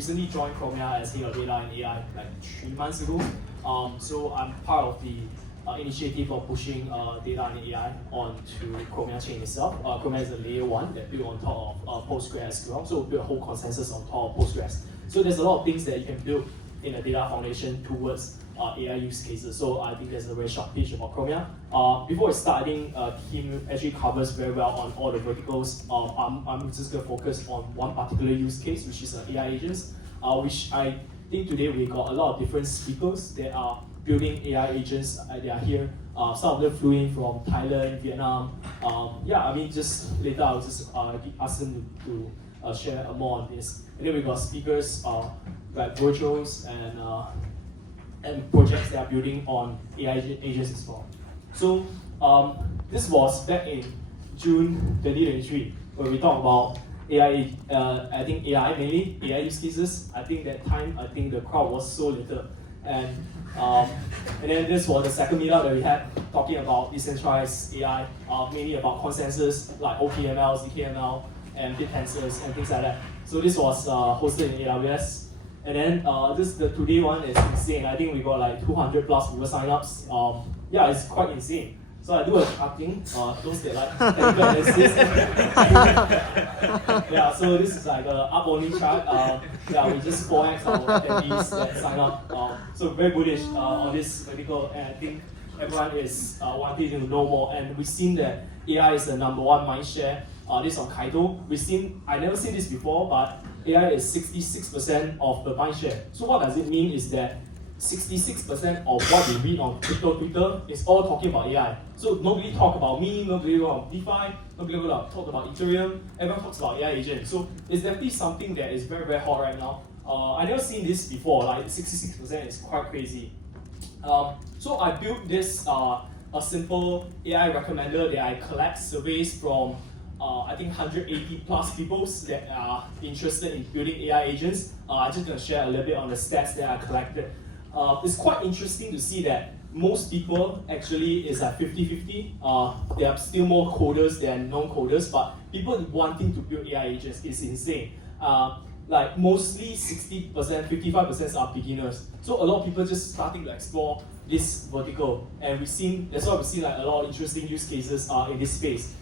recently joined Chromia as head of data and AI like 3 months ago. So I'm part of the initiative for pushing data and AI onto Chromia chain itself. Chromia is a layer 1 that built on top of PostgreSQL, so we build a whole consensus on top of Postgres. So there's a lot of things that you can build in a data foundation towards AI use cases. So I think there's a very short pitch about Chromia. Before we start, I think Kim actually covers very well on all the verticals. I'm just going to focus on one particular use case, which is AI agents, which I think today we got a lot of different speakers that are building AI agents. They are here. Some of them flew in from Thailand, Vietnam. Yeah, I mean, just later I'll just ask them to share more on this. And then we got speakers like virtuals and projects that are building on AI agents as well. So this was back in June 2023 when we talked about AI. I think AI mainly AI use cases. I think that time the crowd was so little, and then this was the second meetup that we had talking about decentralized AI, mainly about consensus like OPML, ZKML, and bit tensors and things like that. So this was hosted in AWS. And then the today one is insane. I think we got like 200 plus people sign-ups. Yeah, it's quite insane. So I do a charting, those that like technical analysis. Yeah, so this is like a up-only chart. Yeah, we just 4x our attendees that sign up. So very bullish on this vertical, and I think everyone is wanting to know more. And we've seen that AI is the #1 mindshare. This on Kaido. I never seen this before, but AI is 66% of the mindshare. So what does it mean is that 66% of what we read on crypto Twitter is all talking about AI. So nobody talk about me, nobody talk about DeFi, nobody talk about Ethereum, everyone talks about AI agents. So it's definitely something that is very, very hot right now. I never seen this before, like 66% is quite crazy. So I built this a simple AI recommender that I collect surveys from I think 180 plus people that are interested in building AI agents. I'm just going to share a little bit on the stats that I collected. It's quite interesting to see that most people actually is at 50-50. There are still more coders than non-coders, but people wanting to build AI agents is insane. Like mostly 60%, 55% are beginners. So a lot of people just starting to explore this vertical, and that's why we've seen like a lot of interesting use cases in this space.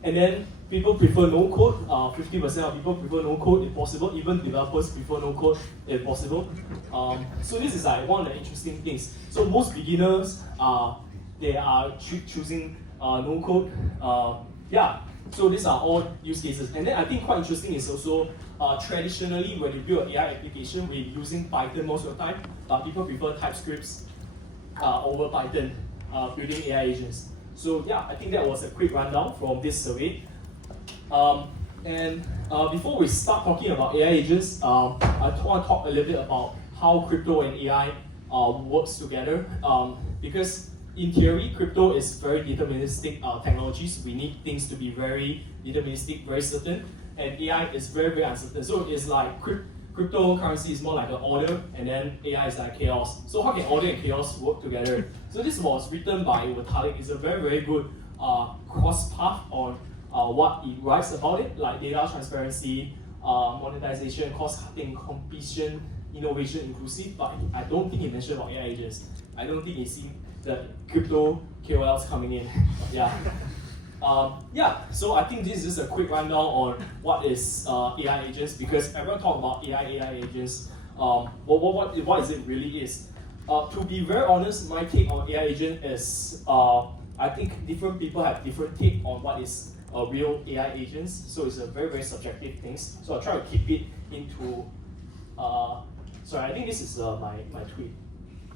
And then people prefer no code. 50% of people prefer no code if possible. Even developers prefer no code if possible. So this is like one of the interesting things. So most beginners, they are choosing no code. Yeah. So these are all use cases. And then I think quite interesting is also traditionally when you build an AI application, we're using Python most of the time. People prefer TypeScripts over Python building AI agents. So yeah, I think that was a quick rundown from this survey. And before we start talking about AI agents, I want to talk a little bit about how crypto and AI works together. Because in theory, crypto is very deterministic technologies. We need things to be very deterministic, very certain. And AI is very, very uncertain. So it's like cryptocurrency is more like an order, and then AI is like chaos. So how can order and chaos work together? So this was written by Vitalik. It's a very, very good cross path on what he writes about it, like data transparency, monetization, cost cutting, competition, innovation, inclusive. But I don't think he mentioned about AI agents. I don't think he seen the crypto KOLs coming in. Yeah. Yeah, so I think this is just a quick rundown on what is AI agents, because everyone talk about AI agents. What is it really is? To be very honest, my take on AI agent is I think different people have different take on what is real AI agents. So it's a very, very subjective thing. So I'll try to keep it into. Sorry, I think this is my tweet.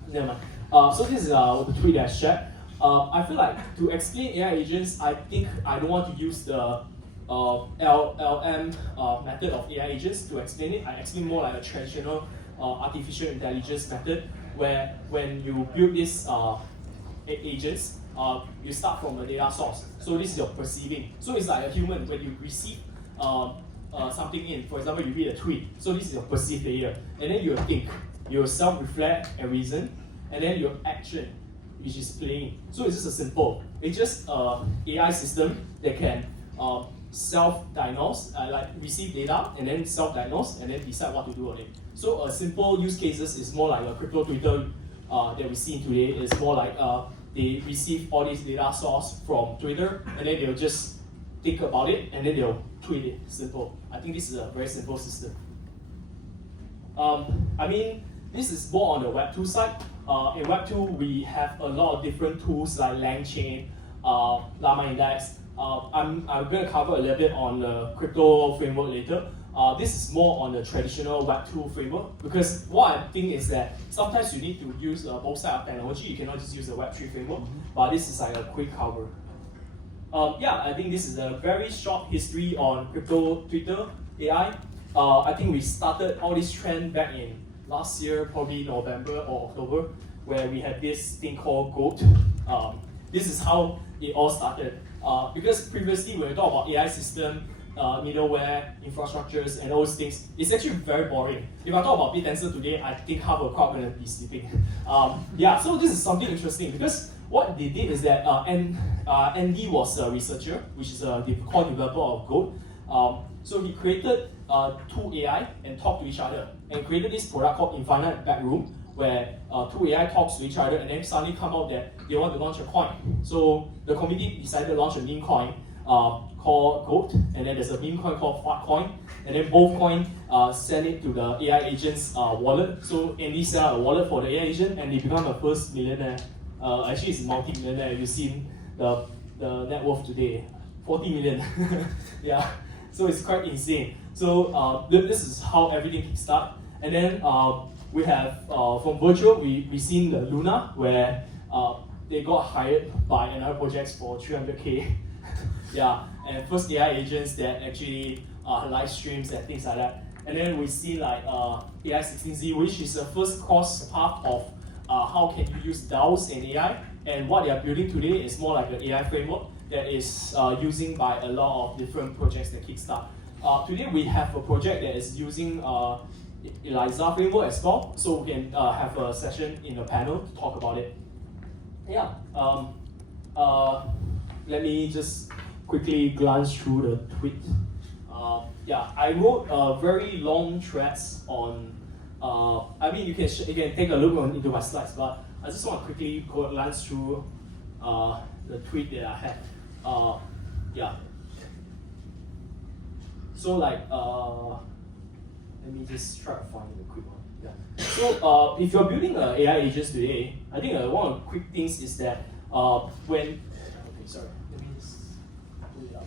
Never mind. So this is the tweet that I shared. I feel like to explain AI agents, I think I don't want to use the LLM method of AI agents to explain it. I explain more like a traditional artificial intelligence method, where when you build these agents, you start from a data source. So this is your perceiving. So it's like a human. When you receive something in, for example, you read a tweet. So this is your perceived layer. And then you think, you self-reflect and reason, and then your action, which is playing. So it's just a simple. It's just an AI system that can self-diagnose, like receive data and then self-diagnose and then decide what to do on it. So simple use cases is more like a crypto Twitter that we see today. Is more like they receive all these data source from Twitter and then they'll just think about it and then they'll tweet it. Simple. I think this is a very simple system. I mean, this is more on the Web2 side. In Web2, we have a lot of different tools like LangChain, Llama Index. I'm going to cover a little bit on the crypto framework later. This is more on the traditional Web2 framework because what I think is that sometimes you need to use both sides of technology. You cannot just use the Web3 framework, but this is like a quick cover. Yeah, I think this is a very short history on crypto Twitter AI. I think we started all this trend back in last year, probably November or October, where we had this thing called GOAT. This is how it all started. Because previously when we talk about AI system, middleware, infrastructures, and all those things, it's actually very boring. If I talk about BitTensor today, I think half the crowd going to be sleeping. Yeah, so this is something interesting because what they did is that Andy was a researcher, which is the core developer of GOAT. So he created two AI and talk to each other and created this product called Infinite Backroom where two AI talks to each other and then suddenly come out that they want to launch a coin. So the committee decided to launch a meme coin called GOAT, and then there's a meme coin called FartCoin, and then both coins send it to the AI agent's wallet. So Andy set up a wallet for the AI agent and they become the first millionaire. Actually it's multi-millionaire. You've seen the net worth today, 40 million. Yeah, so it's quite insane. So this is how everything kickstart. And then we have from virtual, we seen the Luna where they got hired by another project for 300K. Yeah, and first AI agents that actually live streams and things like that. And then we see like AI16Z, which is the first course path of how can you use DAOs and AI. And what they are building today is more like an AI framework that is using by a lot of different projects that kickstart. Today we have a project that is using ELIZA framework as well, so we can have a session in the panel to talk about it. Yeah, let me just quickly glance through the tweet. Yeah, I wrote very long threads on. I mean, you can take a look into my slides, but I just want to quickly glance through the tweet that I had. Yeah. So like, let me just try to find a quick one. Yeah. So if you're building AI agents today, I think one of the quick things is that when, okay, sorry, let me just pull it up.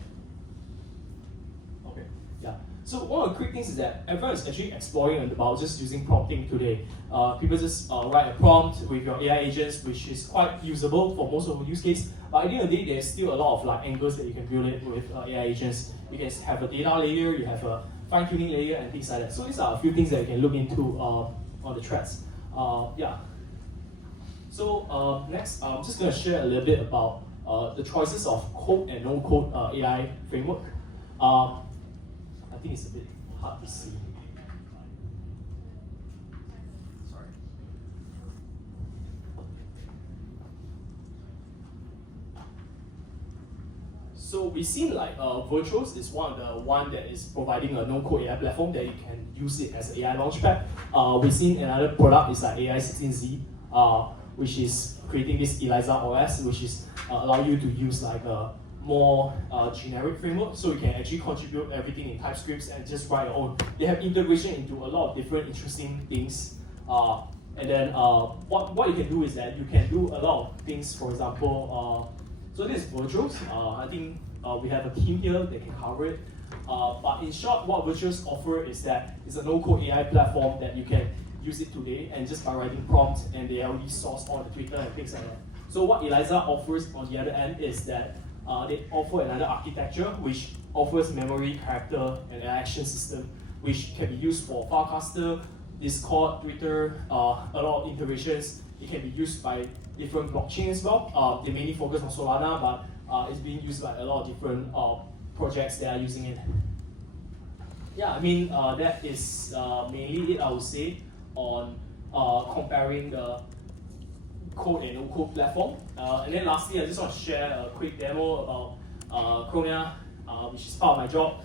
Okay, yeah. So one of the quick things is that everyone is actually exploring about just using prompting today. People just write a prompt with your AI agents, which is quite usable for most of the use case. But at the end of the day, there's still a lot of like angles that you can build it with AI agents. You can have a data layer, you have a fine-tuning layer, and things like that. So these are a few things that you can look into on the threads. Yeah. So next, I'm just going to share a little bit about the choices of code and no-code AI framework. I think it's a bit hard to see. Sorry. So we've seen like Virtuos is one that is providing a no-code AI platform that you can use it as an AI launchpad. We've seen another product is like AI16Z, which is creating this ELIZA OS, which is allow you to use like a more generic framework, so you can actually contribute everything in TypeScript and just write your own. They have integration into a lot of different interesting things. And then what you can do is that you can do a lot of things. For example, so this is Virtuos. I think we have a team here that can cover it. But in short, what Virtuos offer is that it's a no-code AI platform that you can use it today, and just by writing prompts, and they already source all the Twitter and things like that. So what ELIZA offers on the other end is that they offer another architecture which offers memory, character, and an action system, which can be used for Filecaster, Discord, Twitter, a lot of integrations. It can be used by different blockchains as well. They mainly focus on Solana, but it's being used by a lot of different projects that are using it. Yeah, I mean, that is mainly it, I would say, on comparing the code and no-code platform. And then lastly, I just want to share a quick demo about Chronia which is part of my job.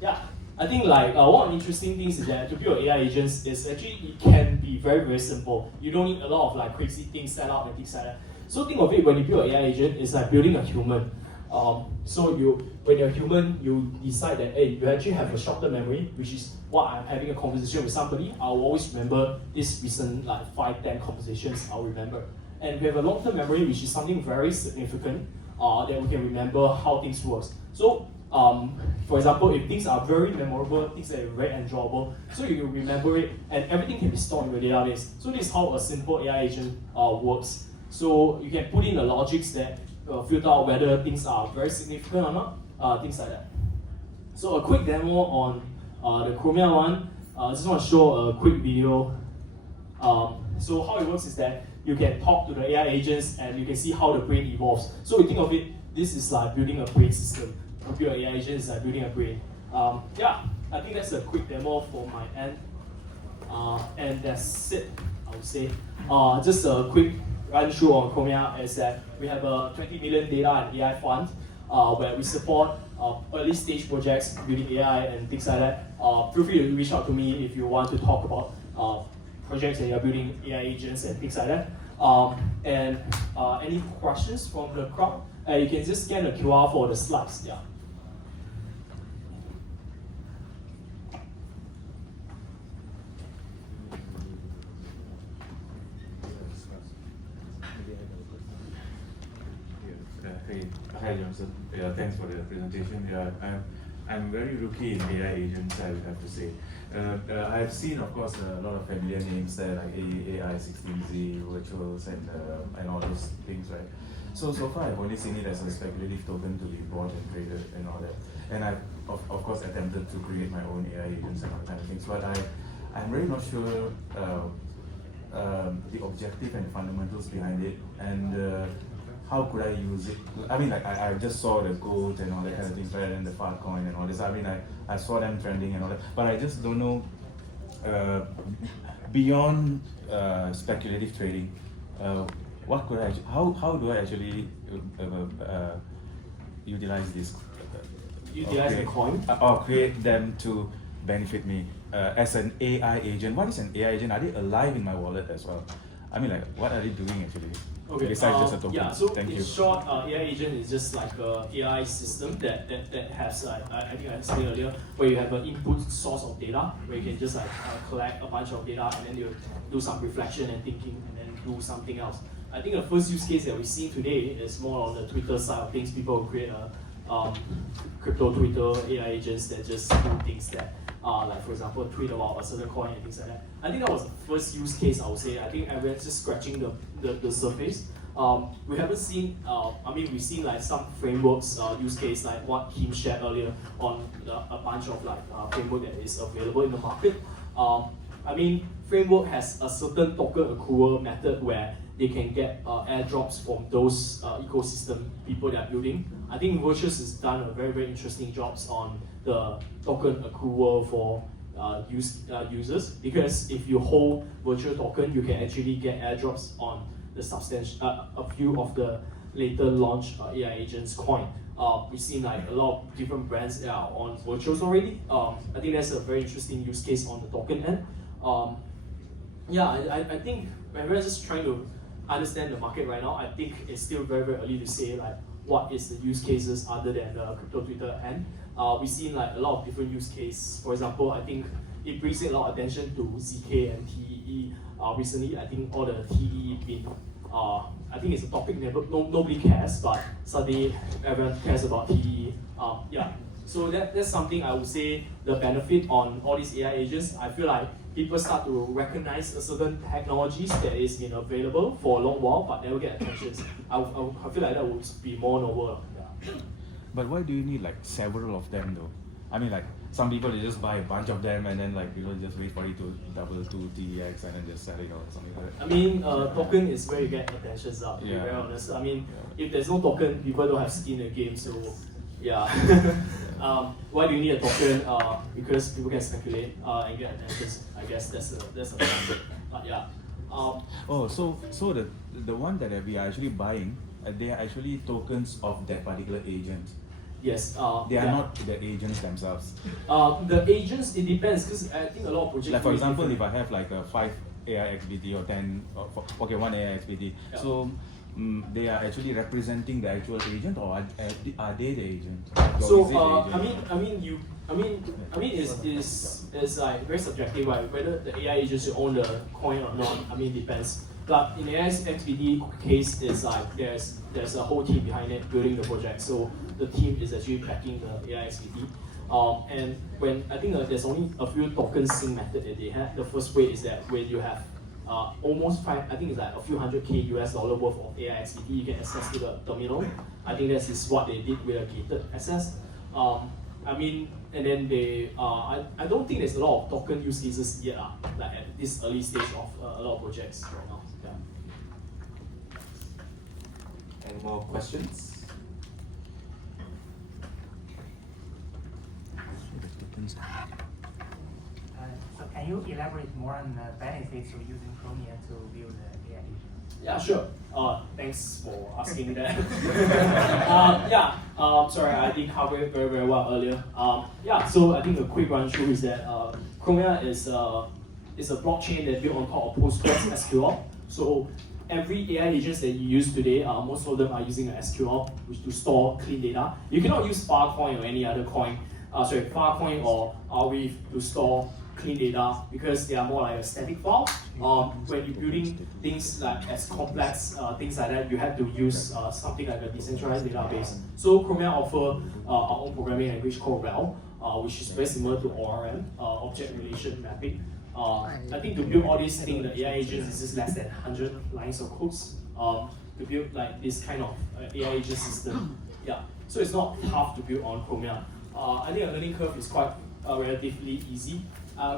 Yeah, I think like one of the interesting things is that to build AI agents is actually it can be very, very simple. You don't need a lot of like crazy things set up and things like that. So think of it when you build an AI agent, it's like building a human. So when you're human, you decide that hey, you actually have a short-term memory, which is what I'm having a conversation with somebody. I'll always remember this recent like 5-10 conversations. I'll remember, and we have a long-term memory, which is something very significant that we can remember how things work. So for example, if things are very memorable, things that are very enjoyable, so you remember it, and everything can be stored in your database. So this is how a simple AI agent works. So you can put in the logics that filter out whether things are very significant or not, things like that. So a quick demo on the Chromia one. I just want to show a quick video. So how it works is that you can talk to the AI agents and you can see how the brain evolves. So you think of it, this is like building a brain system. To build an AI agent is like building a brain. Yeah, I think that's a quick demo for my end. And that's it, I would say. Just a quick run through on Chromia is that we have a 20 million data and AI fund where we support early stage projects building AI and things like that. Feel free to reach out to me if you want to talk about projects that you're building AI agents and things like that. And any questions from the crowd? You can just scan the QR for the slides. Yeah. Hi Johnson. Yeah, thanks for the presentation. Yeah, I'm very rookie in AI agents, I would have to say. I've seen, of course, a lot of familiar names there like AI16Z, virtuals, and all those things, right? So far I've only seen it as a speculative token to be bought and traded and all that. And I've of course attempted to create my own AI agents and all kind of things, but I'm really not sure the objective and fundamentals behind it, and how could I use it? I mean, like I just saw the gold and all that kind of things, right, and the Filecoin and all this. I mean, I saw them trending and all that, but I just don't know beyond speculative trading. What could I? How do I actually utilize this? Utilize the coin? Or create them to benefit me as an AI agent. What is an AI agent? Are they alive in my wallet as well? I mean, like, what are they doing actually? Okay, besides just a token? Yeah, so Thank in you. short, AI agent is just like a AI system that has, I think I explained earlier, where you have an input source of data, where you can just like collect a bunch of data and then you do some reflection and thinking and then do something else. I think the first use case that we see today is more on the Twitter side of things. People will create a crypto Twitter AI agents that just do things that like for example, tweet about a certain coin and things like that. I think that was the first use case I would say. I think everyone's just scratching the surface. We haven't seen, I mean, we've seen like some frameworks use case like what Kim shared earlier on a bunch of like framework that is available in the market. I mean, framework has a certain token accrual method where they can get airdrops from those ecosystem people that are building. I think Virtuous has done a very, very interesting jobs on the token accrual for users, because if you hold virtual token, you can actually get airdrops on the a few of the later launch AI agents coin. We've seen like a lot of different brands that are on Virtuals already. I think that's a very interesting use case on the token end. Yeah, I think everyone's just trying to understand the market right now. I think it's still very, very early to say like what is the use cases other than the crypto Twitter end. We've seen like a lot of different use cases. For example, I think it brings in a lot of attention to ZK and TEE. Recently, I think all the TEE been, I think it's a topic nobody cares, but suddenly everyone cares about TEE. Yeah, so that's something I would say the benefit on all these AI agents. I feel like people start to recognize a certain technologies that is been available for a long while but never get attention. I feel like that would be more novel. Yeah. But why do you need like several of them though? I mean, like some people they just buy a bunch of them and then like just wait for it to double to TEX and then just sell it or something like that. I mean, token is where you get attention up. To be very honest, I mean, if there's no token, people don't have skin in the game. So yeah, why do you need a token? Because people can speculate and get attention. I guess that's a benefit. But yeah. So the one that we are actually buying they are actually tokens of that particular agent. Yes. They are yeah. not the agents themselves. The agents, it depends, because I think a lot of projects. Like for example, different. if I have like a 5 AI XBT or 10, okay, 1 AI XBT, Yeah. so they are actually representing the actual agent, or are they the agent? Or So is it the agent? I mean, is like very subjective, right? Whether the AI agents should own the coin or not. I mean, it depends. But in the XBT case, is like there's a whole team behind it building the project. So the team is actually tracking the AI XBT. And when I think there's only a few token sync method that they have. The first way is that when you have almost I think it's like a few $100K US worth of AI XBT, you get access to the terminal. I think this is what they did with a gated access. I mean, and then they, I don't think there's a lot of token use cases yet, like at this early stage of a lot of projects right now. Yeah. Any more questions? So can you elaborate more on the benefits of using Chromium to build the AI agent? Yeah, sure. Thanks for asking that. Sorry, I didn't cover it very, very well earlier. So I think a quick run through is that Chromia is a blockchain that built on top of Postgres SQL. So every AI agents that you use today, most of them are using an SQL, which to store clean data. You cannot use Filecoin or any other coin, Filecoin or Arweave to store clean data, because they are more like a static file. When you're building things like as complex things like that, you have to use something like a decentralized database. So Chromium offer our own programming language called RHEL, which is very similar to ORM, object relation mapping. I think to build all these things, the AI agents is just less than 100 lines of codes to build like this kind of AI agent system. Yeah, so it's not tough to build on Chromium. I think the learning curve is quite relatively easy.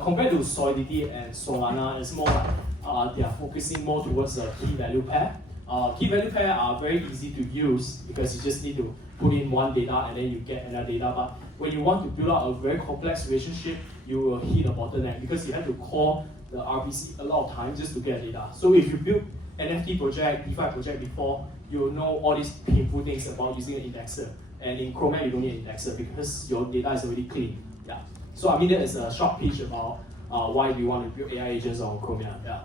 Compared to Solidity and Solana, it's more like they are focusing more towards a key value pair. Key value pair are very easy to use because you just need to put in one data and then you get another data. But when you want to build out a very complex relationship, you will hit a bottleneck because you have to call the RPC a lot of times just to get data. So if you build an NFT project, DeFi project before, you will know all these painful things about using an indexer. And in Chromium, you don't need an indexer because your data is already clean. Yeah. So I mean, that is a short pitch about why we want to build AI agents on Chromium. Yeah.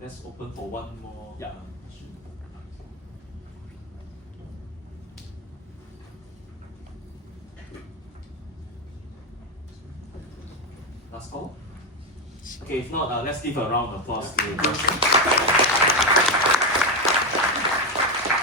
Let's open for one more. Yeah. Question. Last call? Okay, if not, let's give a round of applause to